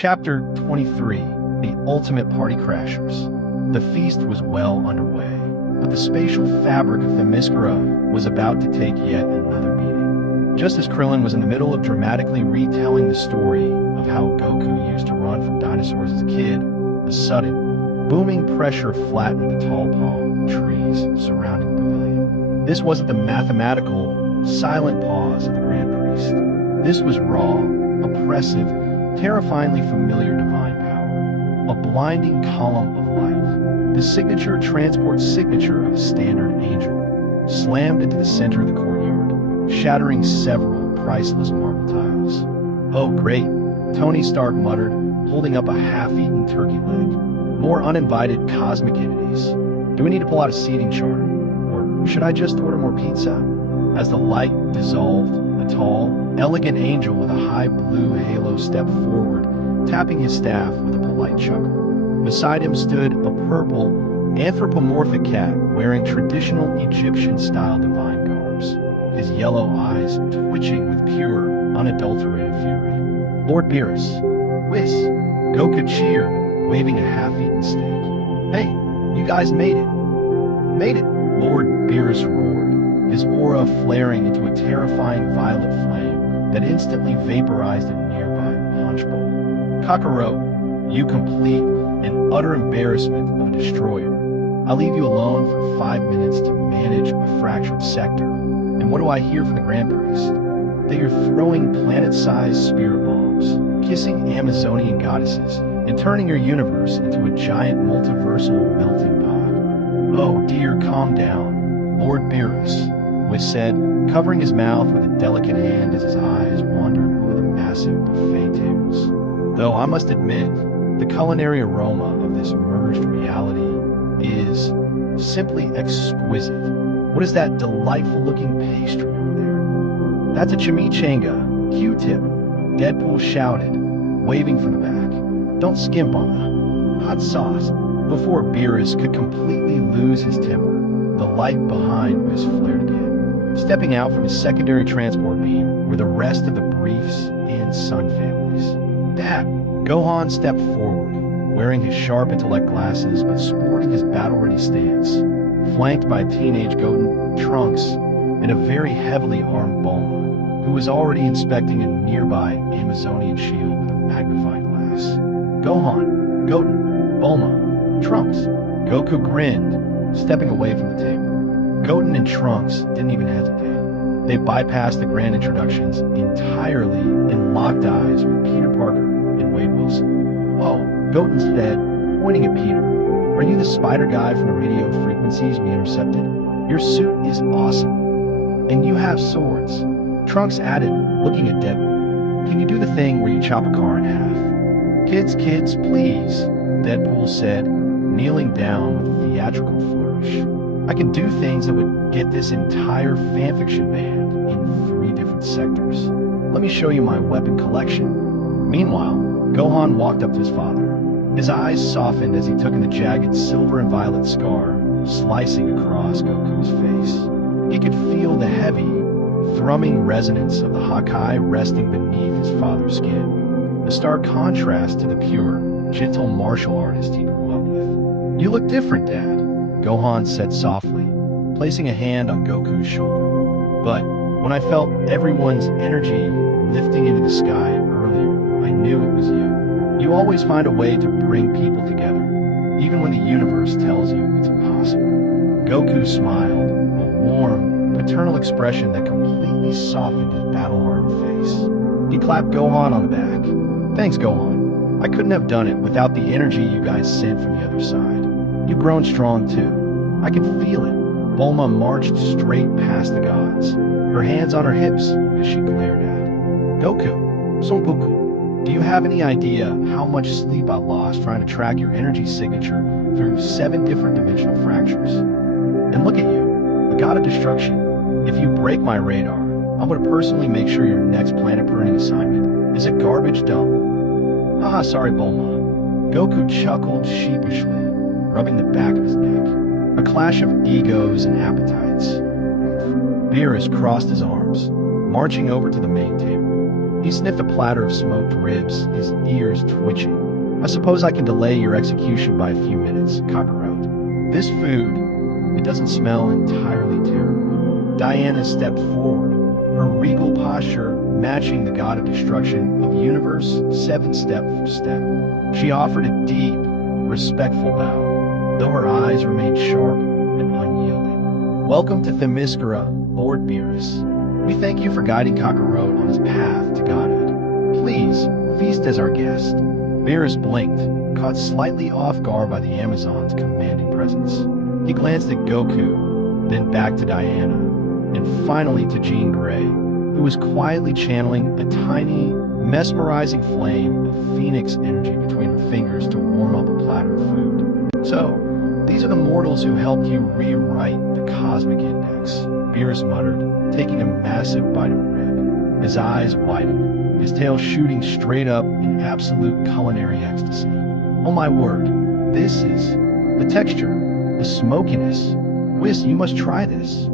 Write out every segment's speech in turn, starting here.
Chapter 23: The Ultimate Party Crashers. The feast was well underway, but the spatial fabric of Themyscira was about to take yet another beating. Just as Krillin was in the middle of dramatically retelling the story of how Goku used to run from dinosaurs as a kid, a sudden, booming pressure flattened the tall palm trees surrounding the pavilion. This wasn't the mathematical, silent pause of the Grand Priest. This was raw, oppressive, terrifyingly familiar divine power. A blinding column of light, the signature transport signature of a standard angel, slammed into the center of the courtyard, shattering several priceless marble tiles. "Oh, great," Tony Stark muttered, holding up a half-eaten turkey leg. "More uninvited cosmic entities. Do we need to pull out a seating chart? Or should I just order more pizza?" As the light dissolved, a tall, elegant angel with a high blue halo stepped forward, tapping his staff with a polite chuckle. Beside him stood a purple, anthropomorphic cat wearing traditional Egyptian-style divine garbs, his yellow eyes twitching with pure, unadulterated fury. "Lord Beerus, Whis," Goku cheered, waving a half-eaten steak. "Hey, you guys made it. Made it," Lord Beerus roared, his aura flaring into a terrifying violet flame that instantly vaporized a nearby punch bowl. "Kakarot, you complete and utter embarrassment of a destroyer. I'll leave you alone for 5 minutes to manage a fractured sector. And what do I hear from the Grand Priest? That you're throwing planet-sized spirit bombs, kissing Amazonian goddesses, and turning your universe into a giant multiversal melting pot." "Oh dear, calm down, Lord Beerus," Whis said, covering his mouth with a delicate hand as his eyes wandered over the massive buffet tables. "Though I must admit, the culinary aroma of this merged reality is simply exquisite. What is that delightful-looking pastry over there?" "That's a chimichanga, Q-tip," Deadpool shouted, waving from the back. "Don't skimp on the hot sauce." Before Beerus could completely lose his temper, the light behind Whis flared again. Stepping out from his secondary transport beam were the rest of the Briefs and Sun families. "Dad!" Gohan stepped forward, wearing his sharp intellect glasses but sporting his battle-ready stance, flanked by teenage Goten, Trunks, and a very heavily armed Bulma, who was already inspecting a nearby Amazonian shield with a magnifying glass. "Gohan, Goten, Bulma, Trunks." Goku grinned, stepping away from the table. Goten and Trunks didn't even hesitate. They bypassed the grand introductions entirely and locked eyes with Peter Parker and Wade Wilson. "Whoa," Goten said, pointing at Peter. "Are you the spider guy from the radio frequencies we intercepted? Your suit is awesome. And you have swords." Trunks added, looking at Deadpool. "Can you do the thing where you chop a car in half?" Kids, please," Deadpool said, kneeling down with a theatrical flourish. "I can do things that would get this entire fanfiction banned in 3 different sectors. Let me show you my weapon collection." Meanwhile, Gohan walked up to his father. His eyes softened as he took in the jagged silver and violet scar slicing across Goku's face. He could feel the heavy, thrumming resonance of the Hakai resting beneath his father's skin, a stark contrast to the pure, gentle martial artist he grew up with. "You look different, Dad," Gohan said softly, placing a hand on Goku's shoulder. "But when I felt everyone's energy lifting into the sky earlier, I knew it was you. You always find a way to bring people together, even when the universe tells you it's impossible." Goku smiled, a warm, paternal expression that completely softened his battle-hardened face. He clapped Gohan on the back. "Thanks, Gohan. I couldn't have done it without the energy you guys sent from the other side. You've grown strong too. I can feel it." Bulma marched straight past the gods, her hands on her hips as she glared at Goku. "Son Goku, do you have any idea how much sleep I lost trying to track your energy signature through 7 different dimensional fractures? And look at you, a god of destruction. If you break my radar, I'm going to personally make sure your next planet-burning assignment is a garbage dump." "Haha, sorry, Bulma." Goku chuckled sheepishly, rubbing the back of his neck. A clash of egos and appetites. Beerus crossed his arms, marching over to the main table. He sniffed a platter of smoked ribs, his ears twitching. I suppose I can delay your execution by a few minutes, Cockroach. This food, it doesn't smell entirely terrible. Diana stepped forward, her regal posture matching the god of destruction of universe, 7 step for step. She offered a deep, respectful bow, though her eyes remained sharp and unyielding. Welcome to Themyscira, Lord Beerus. We thank you for guiding Kakarot on his path to godhood. Please, feast as our guest. Beerus blinked, caught slightly off guard by the Amazon's commanding presence. He glanced at Goku, then back to Diana, and finally to Jean Grey, who was quietly channeling a tiny, mesmerizing flame of phoenix energy between her fingers to warm up a platter of food. So, these are the mortals who helped you rewrite the Cosmic Index, Beerus muttered, taking a massive bite of rib. His eyes widened, his tail shooting straight up in absolute culinary ecstasy. Oh my word, this is the texture, the smokiness. Whis, you must try this.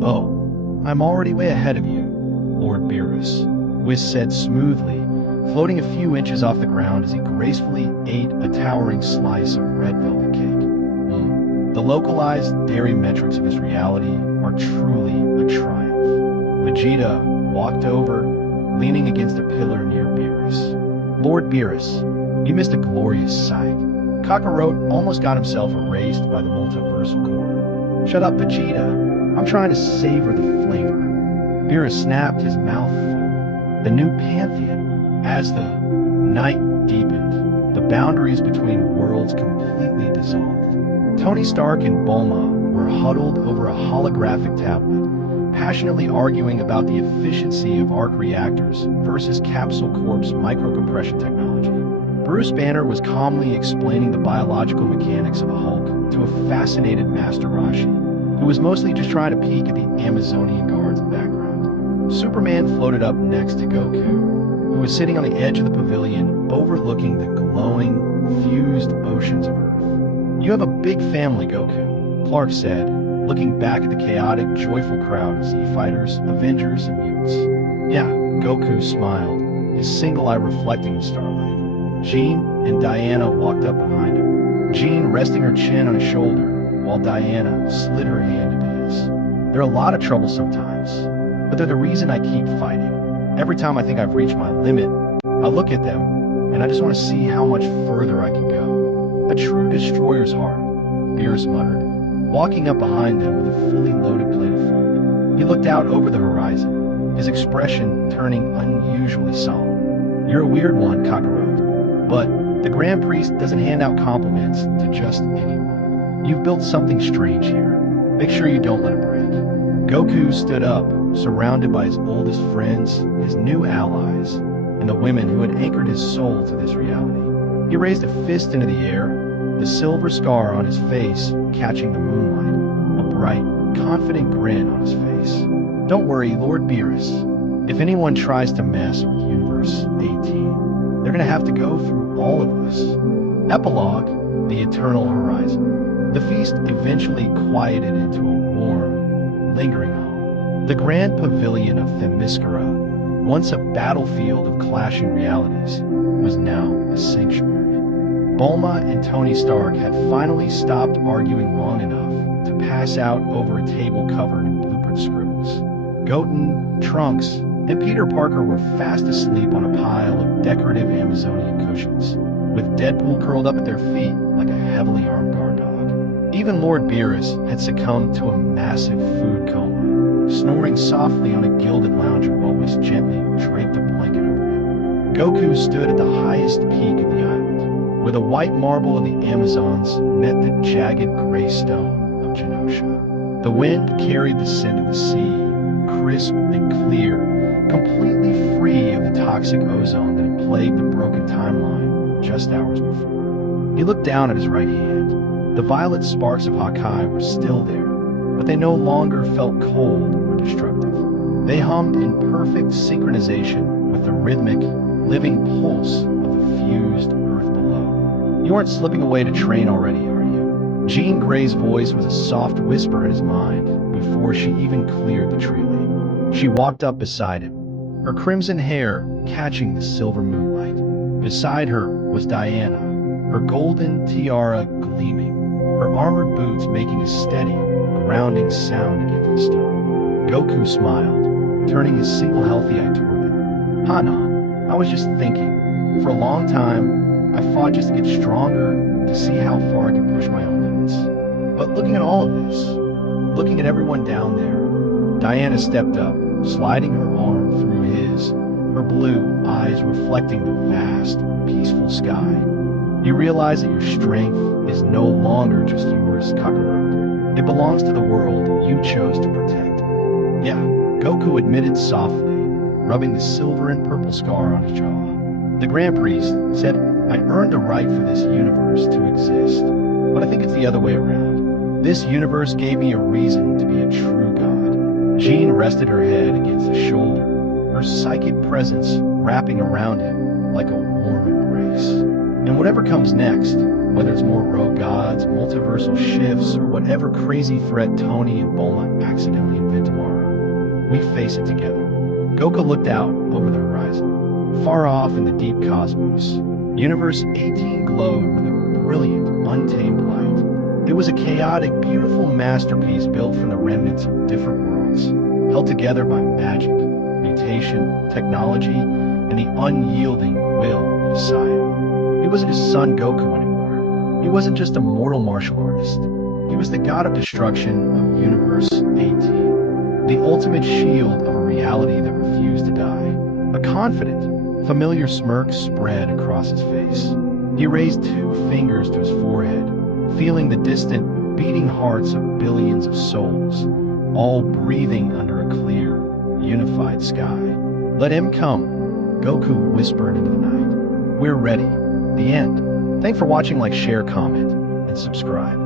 Oh, I'm already way ahead of you, Lord Beerus, Whis said smoothly, floating a few inches off the ground as he gracefully ate a towering slice of red velvet cake. The localized dairy metrics of his reality are truly a triumph. Vegeta walked over, leaning against a pillar near Beerus. Lord Beerus, you missed a glorious sight. Kakarot almost got himself erased by the multiversal core. Shut up, Vegeta. I'm trying to savor the flavor. Beerus snapped his mouth full. The new Pantheon. As the night deepened, the boundaries between worlds completely dissolved. Tony Stark and Bulma were huddled over a holographic tablet, passionately arguing about the efficiency of arc reactors versus Capsule Corp's microcompression technology. Bruce Banner was calmly explaining the biological mechanics of the Hulk to a fascinated Master Rashi, who was mostly just trying to peek at the Amazonian guards in the background. Superman floated up next to Goku, who was sitting on the edge of the pavilion overlooking the glowing, fused oceans of Earth. You have a big family, Goku, Clark said, looking back at the chaotic, joyful crowd of Z-Fighters, Avengers, and mutants. Yeah, Goku smiled, his single eye reflecting the starlight. Jean and Diana walked up behind him, Jean resting her chin on his shoulder, while Diana slid her hand into his. They're a lot of trouble sometimes, but they're the reason I keep fighting. Every time I think I've reached my limit, I look at them, and I just want to see how much further I can go. A true destroyer's heart, Beerus muttered, walking up behind them with a fully loaded plate of food. He looked out over the horizon, his expression turning unusually solemn. You're a weird one, Kakarot, but the Grand Priest doesn't hand out compliments to just anyone. You've built something strange here. Make sure you don't let it break. Goku stood up, surrounded by his oldest friends, his new allies, and the women who had anchored his soul to this reality. He raised a fist into the air, the silver scar on his face catching the moonlight, a bright, confident grin on his face. Don't worry, Lord Beerus. If anyone tries to mess with Universe 18, they're gonna have to go through all of us. Epilogue, the eternal horizon. The feast eventually quieted into a warm, lingering home. The grand pavilion of Themyscira, once a battlefield of clashing realities, was now a sanctuary. Bulma and Tony Stark had finally stopped arguing long enough to pass out over a table covered in blueprint scribbles. Goten, Trunks, and Peter Parker were fast asleep on a pile of decorative Amazonian cushions, with Deadpool curled up at their feet like a heavily armed guard dog. Even Lord Beerus had succumbed to a massive food coma, snoring softly on a gilded lounger while Whis gently draped a blanket over him. Goku stood at the highest peak of the island, where the white marble of the Amazons met the jagged gray stone of Genosha. The wind carried the scent of the sea, crisp and clear, completely free of the toxic ozone that had plagued the broken timeline just hours before. He looked down at his right hand. The violet sparks of Hakai were still there, but they no longer felt cold or destructive. They hummed in perfect synchronization with the rhythmic, living pulse of the fused earth below. You aren't slipping away to train already, are you? Jean Grey's voice was a soft whisper in his mind before she even cleared the tree leaf. She walked up beside him, her crimson hair catching the silver moonlight. Beside her was Diana, her golden tiara gleaming, her armored boots making a steady, grounding sound against the stone. Goku smiled, turning his single healthy eye toward them. Hana, I was just thinking. For a long time, I fought just to get stronger, to see how far I could push my own limits. But looking at all of this, looking at everyone down there, Diana stepped up, sliding her arm through his, her blue eyes reflecting the vast, peaceful sky. You realize that your strength is no longer just yours, Kakarot. It belongs to the world you chose to protect. Yeah, Goku admitted softly, rubbing the silver and purple scar on his jaw. The Grand Priest said, I earned a right for this universe to exist, but I think it's the other way around. This universe gave me a reason to be a true god. Jean rested her head against his shoulder, her psychic presence wrapping around him like a warm embrace. And whatever comes next, whether it's more rogue gods, multiversal shifts, or whatever crazy threat Tony and Bulma accidentally invent tomorrow, we face it together. Goku looked out over the horizon. Far off in the deep cosmos, Universe 18 glowed with a brilliant, untamed light. It was a chaotic, beautiful masterpiece built from the remnants of different worlds, held together by magic, mutation, technology, and the unyielding will of Saiyan. He wasn't his son Goku anymore. He wasn't just a mortal martial artist. He was the god of destruction of Universe 18, the ultimate shield of a reality that refused to die. A confident, familiar smirk spread across his face. He raised 2 fingers to his forehead, feeling the distant, beating hearts of billions of souls, all breathing under a clear, unified sky. Let him come, Goku whispered into the night. We're ready. The end. Thanks for watching, like, share, comment, and subscribe.